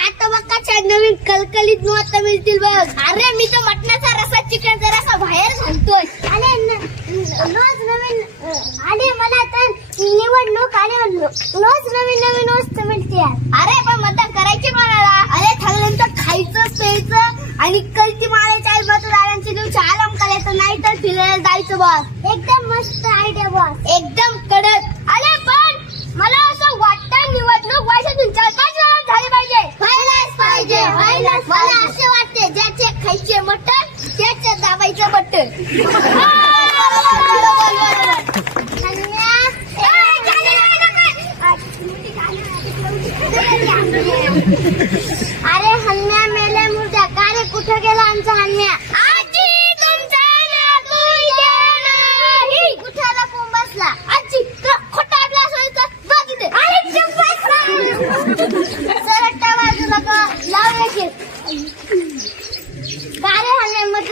बघ आता बघ नवीन कलकलीत आता मिळतील बघ. अरे मी तो मटणाचा रसा चिकन जरासा बाहेर घालतोय. अरे रोज नवीन अरे मला तर निवडणूक आणि रोज नवीन नवीन वस्तू मिळते अरे पण मतदान करायची कोणाला? अरे ठरल्यानंतर खायचं प्यायचं आणि कलती मारायची आई मतदारांची दिवशी आराम करायचं नाही तर फिरायला जायचं बॉस एकदम मस्त आयडिया बॉस एकदम कडक अरे पण मला असं वाटतं निवडणूक वर्षातून चार पाच वेळा झाली पाहिजे व्हायलाच पाहिजे व्हायलाच मला असे वाटते ज्याचे खायचे मटण त्याचे दाबायचं बटन अरे हन्म्या मेल्या मुर्द्या का रे? कुठं गेला आमचा हन्म्या?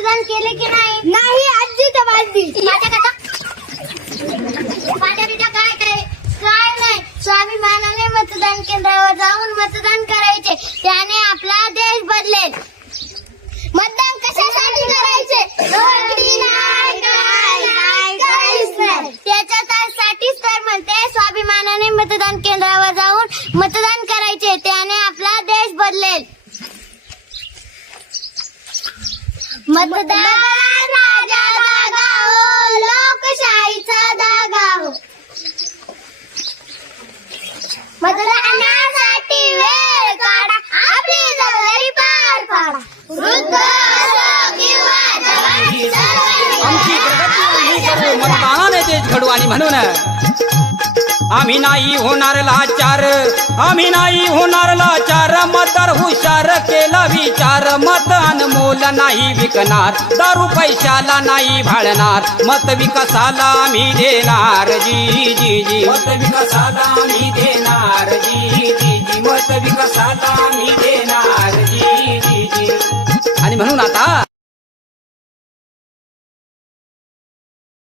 मतदान केले की नाही? नाही आजी तर बाजली माझ्या काय काय काय नाही. स्वाभिमानाने मतदान केंद्रावर जाऊन मतदान करायचे त्याने आपला देश बदलेल मतदान कशासाठी करायचे नोकरी नाही काय नाही काहीच नाही त्याच्यासाठीच तर म्हणते स्वाभिमानाने मतदान केंद्रावर जाऊन मतदान करायचे त्याने आपला देश बदलेल राजा जागा हो लोकशाहीचा जागा हो. मतदानासाठी वेळ काढा आपली जबाबदारी पार पाडा. वृद्ध असो किंवा जवान आमची प्रगती ही करू मतदानाने देश घडू आणि म्हणून. आम्ही नाही होणार लाचार आम्ही नाही होणार लाचार मतदार हुशार केला विचार मत अनमोल नाही विकणार दारू पैशाला नाही भाळणार मत विकासाला आम्ही देणार जी जी जी. मत विकासाला आम्ही देणार जी जी जी. मत विकासाला आम्ही देणार जी जी जी. आणि म्हणून आता